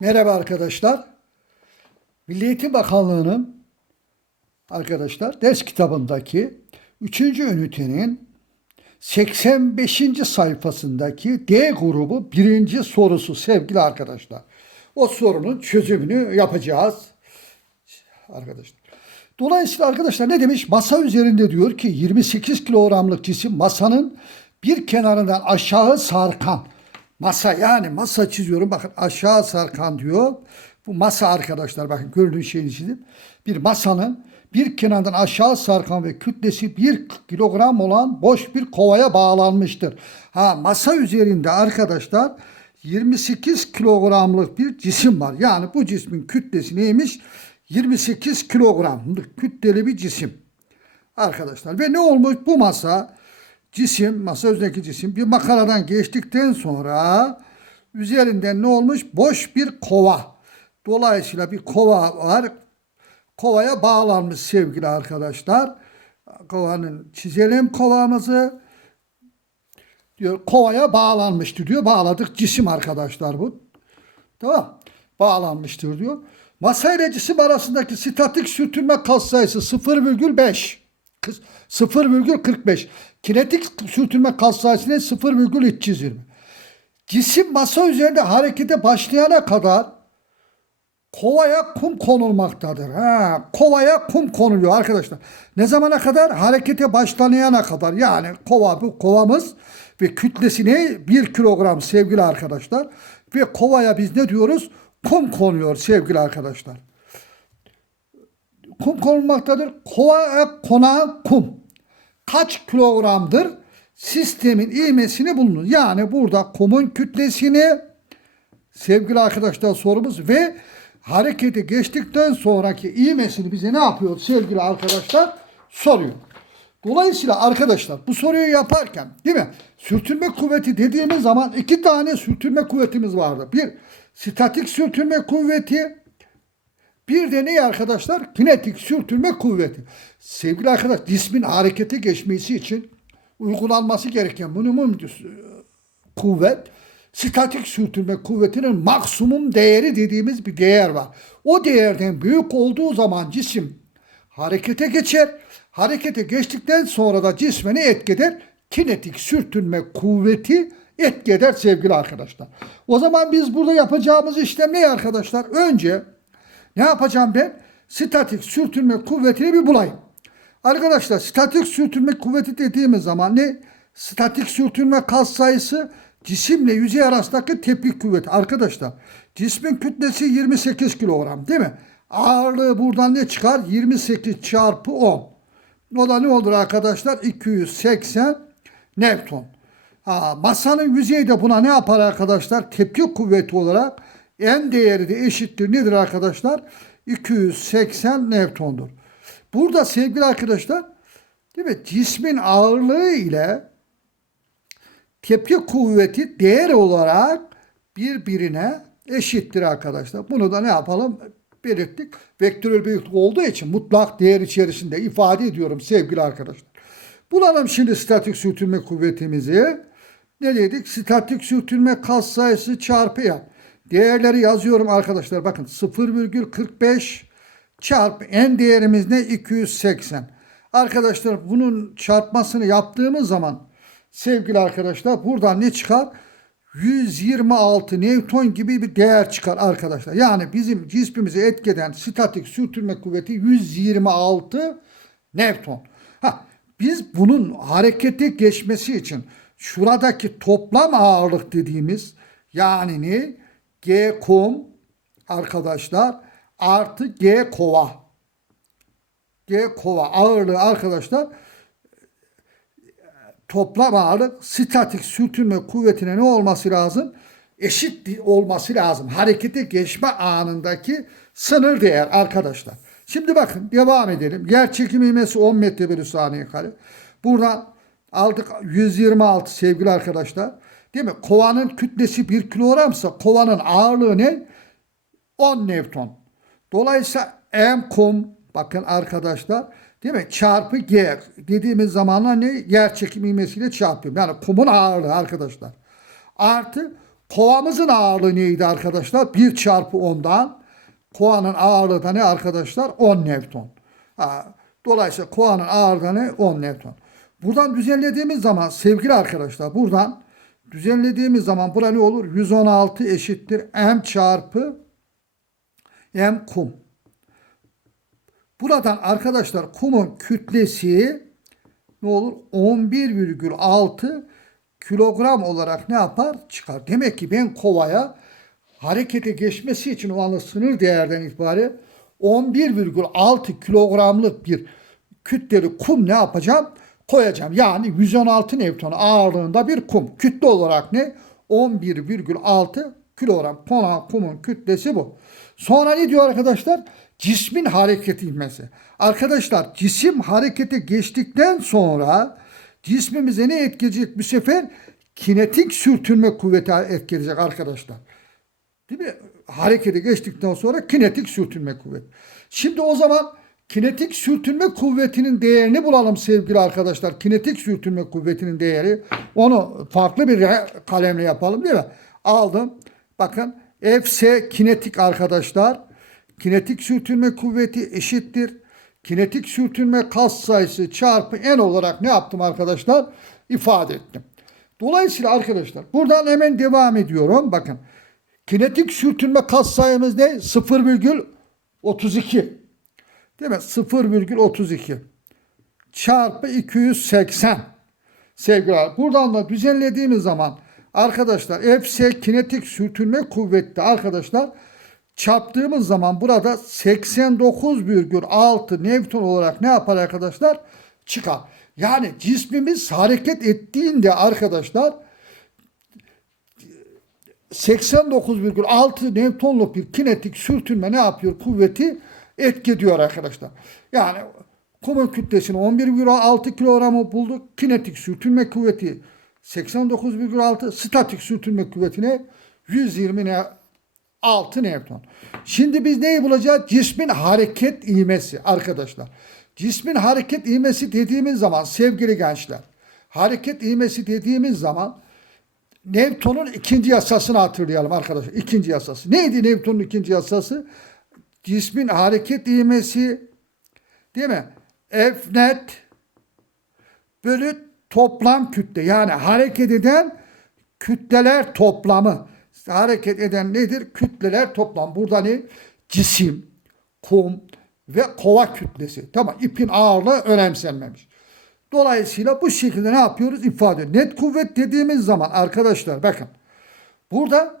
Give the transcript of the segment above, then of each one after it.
Merhaba arkadaşlar. Milli Eğitim Bakanlığı'nın arkadaşlar ders kitabındaki 3. ünitenin 85. sayfasındaki D grubu birinci sorusu sevgili arkadaşlar. O sorunun çözümünü yapacağız arkadaşlar. Dolayısıyla arkadaşlar ne demiş? Masa üzerinde diyor ki 28 kilogramlık cisim masanın bir kenarından aşağı sarkan masa yani masa çiziyorum bakın aşağı sarkan diyor. Bu masa arkadaşlar bakın gördüğün şeyin içinde bir masanın bir kenarından aşağı sarkan ve kütlesi 1 kilogram olan boş bir kovaya bağlanmıştır. Ha masa üzerinde arkadaşlar 28 kilogramlık bir cisim var. Yani bu cismin kütlesi neymiş? 28 kilogramlık kütleli bir cisim. Arkadaşlar ve ne olmuş bu masa cisim masa üzerindeki cisim bir makaradan geçtikten sonra üzerinden ne olmuş? Boş bir kova. Dolayısıyla bir kova var. Kovaya bağlanmış sevgili arkadaşlar. Kovanın çizelim kovamızı. Diyor kovaya bağlanmıştır diyor. Bağladık cisim arkadaşlar bu. Tamam. Bağlanmıştır diyor. Masa ile cisim arasındaki statik sürtünme katsayısı 0,5. Kız- 0,45. Kinetik sürtünme katsayısı ne? 0,320. Cisim masa üzerinde harekete başlayana kadar kovaya kum konulmaktadır. Ha, kovaya kum konuluyor arkadaşlar. Ne zamana kadar? Harekete başlanana kadar. Yani kova bu kovamız ve kütlesi ne? 1 kilogram sevgili arkadaşlar. Ve kovaya biz ne diyoruz? Kum konuyor sevgili arkadaşlar. Kum konulmaktadır. Kovaya konan kum kaç kilogramdır? Sistemin ivmesini bulunur. Yani burada kumun kütlesini sevgili arkadaşlar sorumuz ve harekete geçtikten sonraki ivmesini bize ne yapıyor sevgili arkadaşlar? Soruyor. Dolayısıyla arkadaşlar bu soruyu yaparken değil mi? Sürtünme kuvveti dediğimiz zaman iki tane sürtünme kuvvetimiz vardı. Bir statik sürtünme kuvveti bir de ne arkadaşlar? Kinetik sürtünme kuvveti. Sevgili arkadaşlar cismin harekete geçmesi için uygulanması gereken minimum kuvvet statik sürtünme kuvvetinin maksimum değeri dediğimiz bir değer var. O değerden büyük olduğu zaman cisim harekete geçer. Harekete geçtikten sonra da cisme ne etki eder? Kinetik sürtünme kuvveti etki eder sevgili arkadaşlar. O zaman biz burada yapacağımız işlem ne arkadaşlar? Önce ne yapacağım ben? Statik sürtünme kuvvetini bir bulayım. Arkadaşlar statik sürtünme kuvveti dediğimiz zaman ne? Statik sürtünme kas sayısı cisimle yüzey arasındaki tepki kuvveti. Arkadaşlar cismin kütlesi 28 kilogram değil mi? Ağırlığı buradan ne çıkar? 28 çarpı 10. O da ne olur arkadaşlar? 280 Newton. Ha, masanın yüzeyi de buna ne yapar arkadaşlar? Tepki kuvveti olarak en değeri de eşittir. Nedir arkadaşlar? 280 Newton'dur. Burada sevgili arkadaşlar değil mi? cismin ağırlığı ile tepki kuvveti değer olarak birbirine eşittir arkadaşlar. Bunu da ne yapalım? Belirttik. Vektörel büyüklük olduğu için mutlak değer içerisinde ifade ediyorum sevgili arkadaşlar. Bulalım şimdi statik sürtünme kuvvetimizi. Ne dedik? Statik sürtünme katsayısı çarpı ya. Değerleri yazıyorum arkadaşlar. Bakın 0,45 çarpı n değerimiz ne? 280. Arkadaşlar bunun çarpmasını yaptığımız zaman sevgili arkadaşlar buradan ne çıkar? 126 Newton gibi bir değer çıkar arkadaşlar. Yani bizim cismimizi etkeden statik sürtünme kuvveti 126 Newton. Ha, biz bunun harekete geçmesi için şuradaki toplam ağırlık dediğimiz yani ne? G kum arkadaşlar artı G kova. G kova ağırlığı arkadaşlar toplam ağırlık statik sürtünme kuvvetine ne olması lazım? Eşit olması lazım. Harekete geçme anındaki sınır değer arkadaşlar. Şimdi bakın devam edelim. Yer çekimi ivmesi 10 metre bölü saniye kare. Buradan aldık 126 sevgili arkadaşlar. Değil mi? Kovanın kütlesi 1 kilogramsa kovanın ağırlığı ne? 10 Newton. Dolayısıyla M kum bakın arkadaşlar değil mi? Çarpı G dediğimiz zamanla ne? Yer çekimi ivmesiyle çarpıyorum. Yani kumun ağırlığı arkadaşlar. Artı kovamızın ağırlığı neydi arkadaşlar? 1 çarpı 10'dan kovanın ağırlığı da ne arkadaşlar? 10 Newton. Ha, dolayısıyla kovanın ağırlığı ne? 10 Newton. Buradan düzenlediğimiz zaman sevgili arkadaşlar buradan düzenlediğimiz zaman bura ne olur? 116 eşittir m çarpı m kum. Buradan arkadaşlar kumun kütlesi ne olur? 11,6 kilogram olarak ne yapar? Çıkar. Demek ki ben kovaya harekete geçmesi için o anda sınır değerden itibaren 11,6 kilogramlık bir kütleli kum ne yapacağım? Koyacağım. Yani 116 Newton ağırlığında bir kum. Kütle olarak ne? 11,6 kilogram. Konan kumun kütlesi bu. Sonra ne diyor arkadaşlar? Cismin hareket ivmesi. Arkadaşlar cisim harekete geçtikten sonra cismimize ne etkileyecek bu sefer? Kinetik sürtünme kuvveti etkileyecek arkadaşlar. Değil mi? Harekete geçtikten sonra kinetik sürtünme kuvveti. Şimdi o zaman kinetik sürtünme kuvvetinin değerini bulalım sevgili arkadaşlar. Kinetik sürtünme kuvvetinin değeri. Onu farklı bir kalemle yapalım değil mi? Aldım. Bakın Fs kinetik arkadaşlar. Kinetik sürtünme kuvveti eşittir. Kinetik sürtünme kas sayısı çarpı n olarak ne yaptım arkadaşlar? İfade ettim. Dolayısıyla arkadaşlar buradan hemen devam ediyorum. Bakın kinetik sürtünme kas sayımız ne? 0,32. Değil mi? 0,32 çarpı 280 sevgiler. Buradan da düzenlediğimiz zaman arkadaşlar Fs kinetik sürtünme kuvveti arkadaşlar çarptığımız zaman burada 89,6 Newton olarak ne yapar arkadaşlar? Çıkar. Yani cismimiz hareket ettiğinde arkadaşlar 89,6 Newton'luk bir kinetik sürtünme ne yapıyor? Kuvveti etki ediyor arkadaşlar. Yani kumun kütlesini 11,6 kilogramı bulduk. Kinetik sürtünme kuvveti 89,6 statik sürtünme kuvvetine 120 ne 6 Newton. Şimdi biz neyi bulacağız? Cismin hareket ivmesi arkadaşlar. Cismin hareket ivmesi dediğimiz zaman sevgili gençler, hareket ivmesi dediğimiz zaman Newton'un ikinci yasasını hatırlayalım arkadaşlar. İkinci yasası. Neydi Newton'un ikinci yasası? Cismin hareket ivmesi değil mi? F net bölü toplam kütle. Yani hareket eden kütleler toplamı. Hareket eden nedir? Kütleler toplam. Burada ne? Cisim, kum ve kova kütlesi. Tamam ipin ağırlığı önemsenmemiş. Dolayısıyla bu şekilde ne yapıyoruz? İfade. Net kuvvet dediğimiz zaman arkadaşlar bakın. Burada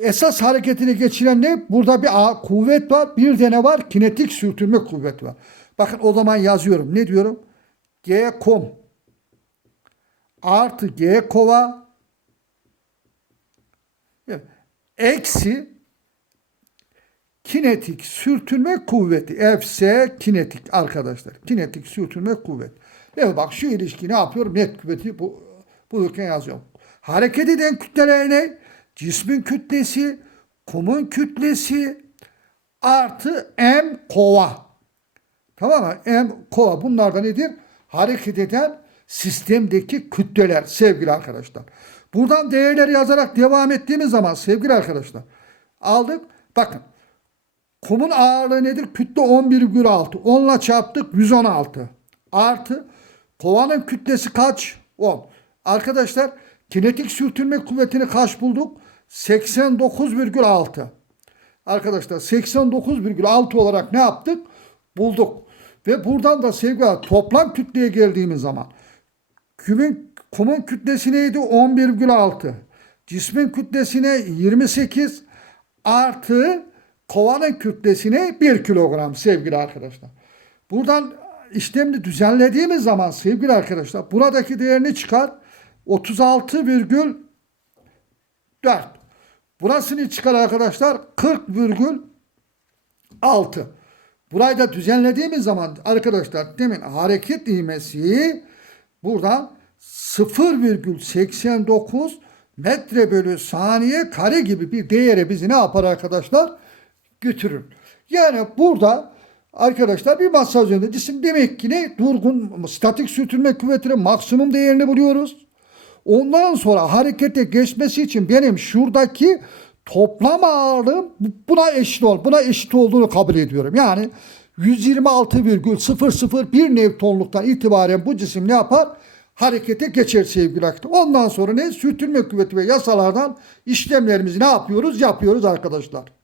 esas hareketini geçiren ne? Burada bir ağ, kuvvet var. Bir de var? Kinetik sürtünme kuvveti var. Bakın o zaman yazıyorum. Ne diyorum? G kom artı G kova eksi kinetik sürtünme kuvveti. Fs kinetik arkadaşlar. Kinetik sürtünme kuvvet. Evet bak şu ilişki ne yapıyorum? Net kuvveti bu, bulurken yazıyorum. Hareket eden kütleler ne? Cismin kütlesi, kumun kütlesi artı m kova. Tamam mı? M kova. Bunlar da nedir? Hareket eden sistemdeki kütleler sevgili arkadaşlar. Buradan değerleri yazarak devam ettiğimiz zaman sevgili arkadaşlar aldık. Bakın kumun ağırlığı nedir? Kütle 11,6. 10 ile çarptık 116. Artı kovanın kütlesi kaç? 10. Arkadaşlar kinetik sürtünme kuvvetini kaç bulduk? 89,6. Arkadaşlar 89,6 olarak ne yaptık? Bulduk. Ve buradan da sevgili toplam kütleye geldiğimiz zaman kümin, kumun kütlesi neydi? 11,6. Cismin kütlesine 28 artı kovanın kütlesine 1 kilogram sevgili arkadaşlar. Buradan işlemini düzenlediğimiz zaman sevgili arkadaşlar buradaki değerini çıkar 36,4. Burasını çıkar arkadaşlar 40,6. Burayı da düzenlediğimiz zaman arkadaşlar demin hareket ivmesi buradan 0,89 metre bölü saniye kare gibi bir değere bizi ne yapar arkadaşlar? Götürür. Yani burada arkadaşlar bir masa üzerinde cisim demek ki ne? Durgun statik sürtünme kuvvetinin maksimum değerini buluyoruz. Ondan sonra harekete geçmesi için benim şuradaki toplam ağırlığım buna eşit ol. Buna eşit olduğunu kabul ediyorum. Yani 126,001 Newton'luktan itibaren bu cisim ne yapar? Harekete geçer sevgili arkadaşlar. Ondan sonra ne? Sürtünme kuvveti ve yasalardan işlemlerimizi ne yapıyoruz? Yapıyoruz arkadaşlar.